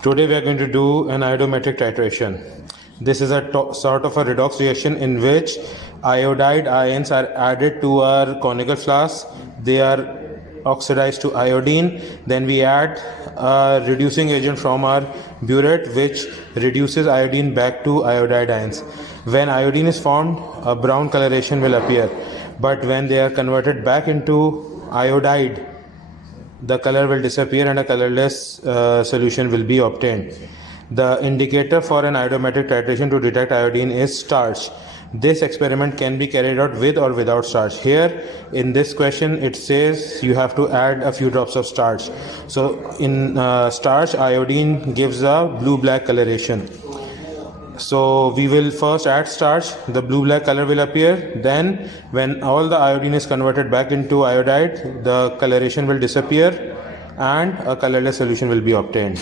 Today we are going to do an iodometric titration. This is a sort of a redox reaction in which iodide ions are added to our conical flask. They are oxidized to iodine. Then we add a reducing agent from our burette which reduces iodine back to iodide ions. When iodine is formed, a brown coloration will appear. But when they are converted back into iodide, the color will disappear and a colorless solution will be obtained. The indicator for an iodometric titration to detect iodine is starch. This experiment can be carried out with or without starch. Here in this question it says you have to add a few drops of starch. So in starch, iodine gives a blue-black coloration. So we will first add starch, the blue-black color will appear. Then when all the iodine is converted back into iodide, the coloration will disappear and a colorless solution will be obtained.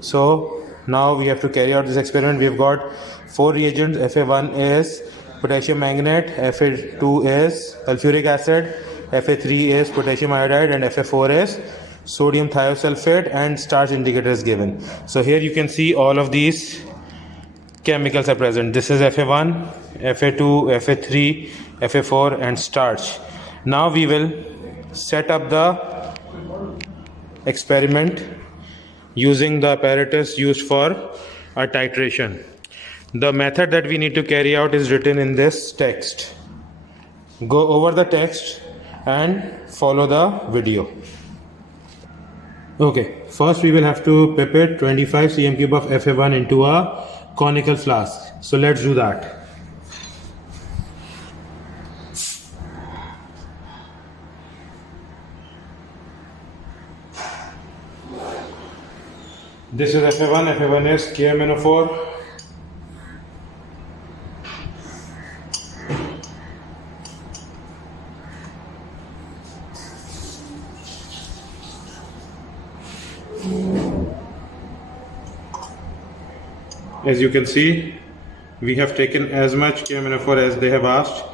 So now we have to carry out this experiment. We have got 4 reagents. Fa1 is potassium manganate, Fa2 is sulfuric acid, Fa3 is potassium iodide, and Fa4 is sodium thiosulfate, and starch indicator is given. So here you can see all of these chemicals are present. This is Fa1, Fa2, Fa3, Fa4 and starch. Now we will set up the experiment using the apparatus used for a titration. The method that we need to carry out is written in this text. Go over the text and follow the video. Okay, first we will have to pipette 25 cm cube of Fa1 into a conical flask. So let's do that. This is Fa1. Fa1 is KMnO4. As you can see, we have taken as much KMnO4 as they have asked,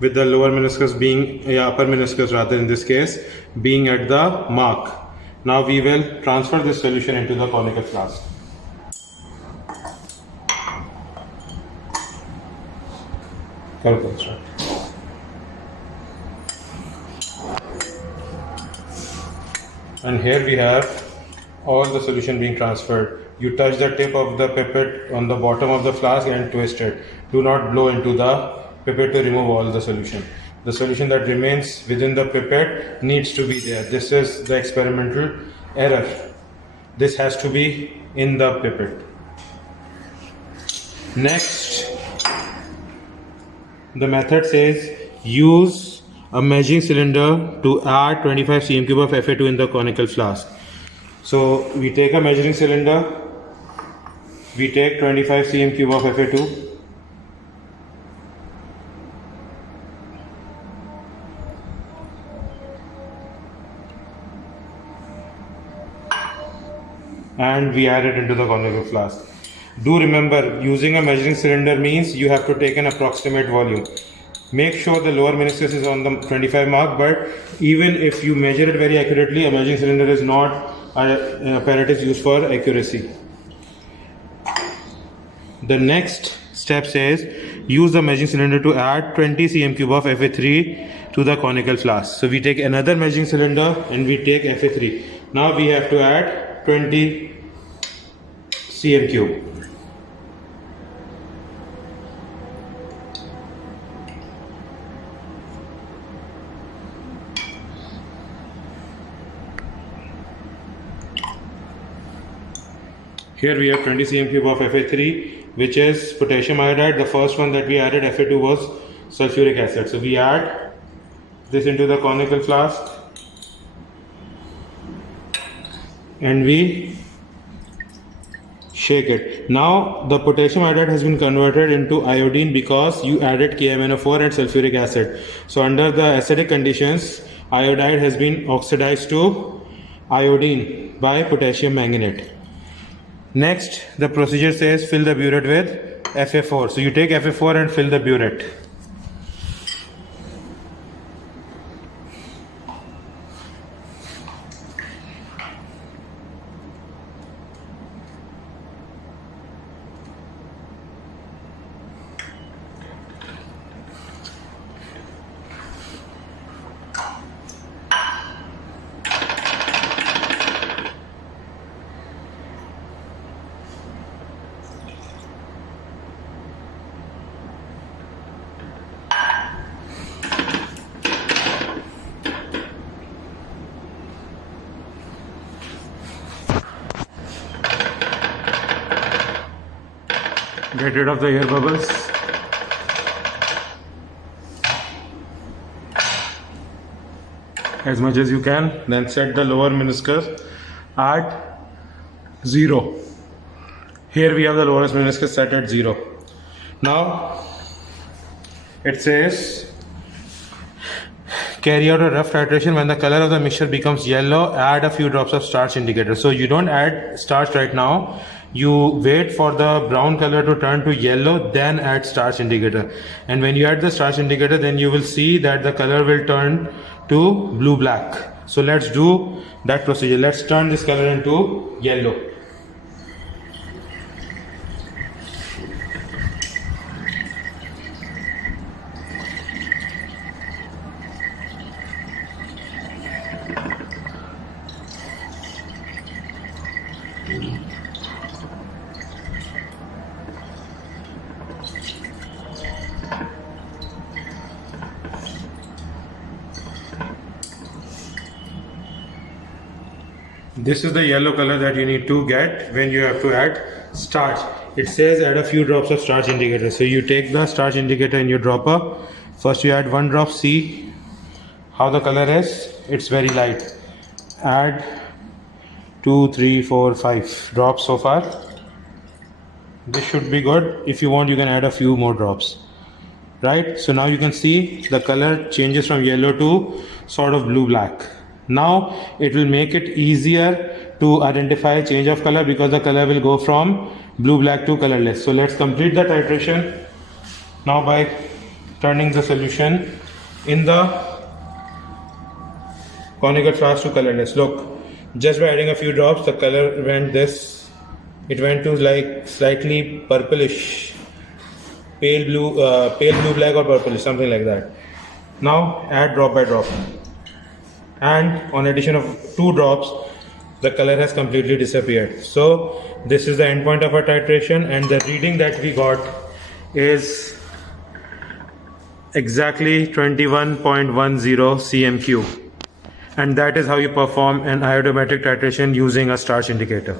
with the lower meniscus being, upper meniscus rather in this case, being at the mark. Now we will transfer this solution into the conical flask. And here we have all the solution being transferred. You touch the tip of the pipette on the bottom of the flask and twist it. Do not blow into the pipette to remove all the solution. The solution that remains within the pipette needs to be there. This is the experimental error. This has to be in the pipette. Next, the method says use a measuring cylinder to add 25 cm cube of Fa2 in the conical flask. So we take a measuring cylinder, we take 25 cm cube of Fa2, and we add it into the conical flask. Do remember, using a measuring cylinder means you have to take an approximate volume. Make sure the lower meniscus is on the 25 mark, but even if you measure it very accurately, a measuring cylinder is not an apparatus used for accuracy. The next step says use the measuring cylinder to add 20 cm cube of Fa3 to the conical flask. So we take another measuring cylinder and we take Fa3. Now we have to add 20 cm cube. Here we have 20 cm cube of Fa3, which is potassium iodide. The first one that we added, Fa2, was sulfuric acid. So we add this into the conical flask and we shake it. Now the potassium iodide has been converted into iodine because you added KMnO4 and sulfuric acid. So under the acidic conditions, iodide has been oxidized to iodine by potassium manganate. Next, the procedure says fill the burette with Fa4. So you take Fa4 and fill the burette. Get rid of the air bubbles. As much as you can. Then set the lower meniscus at 0. Here we have the lowest meniscus set at 0. Now it says carry out a rough titration. When the color of the mixture becomes yellow, add a few drops of starch indicator. So you don't add starch right now. You wait for the brown color to turn to yellow, then add starch indicator. And when you add the starch indicator, then you will see that the color will turn to blue black. So let's do that procedure. Let's turn this color into yellow. This is the yellow color that you need to get when you have to add starch. It says add a few drops of starch indicator. So you take the starch indicator in your dropper. First you add 1 drop. See how the color is. It's very light. Add 2, 3, 4, 5 drops so far. This should be good. If you want, you can add a few more drops. Right? So now you can see the color changes from yellow to sort of blue black. Now it will make it easier to identify change of color because the color will go from blue black to colorless. So let's complete the titration now by turning the solution in the conical flask to colorless. Look, just by adding a few drops, the color went this. It went to like slightly purplish, pale blue black or purplish, something like that. Now add drop by drop. And on addition of 2 drops, the color has completely disappeared. So this is the endpoint of our titration, and the reading that we got is exactly 21.10 cm3, and that is how you perform an iodometric titration using a starch indicator.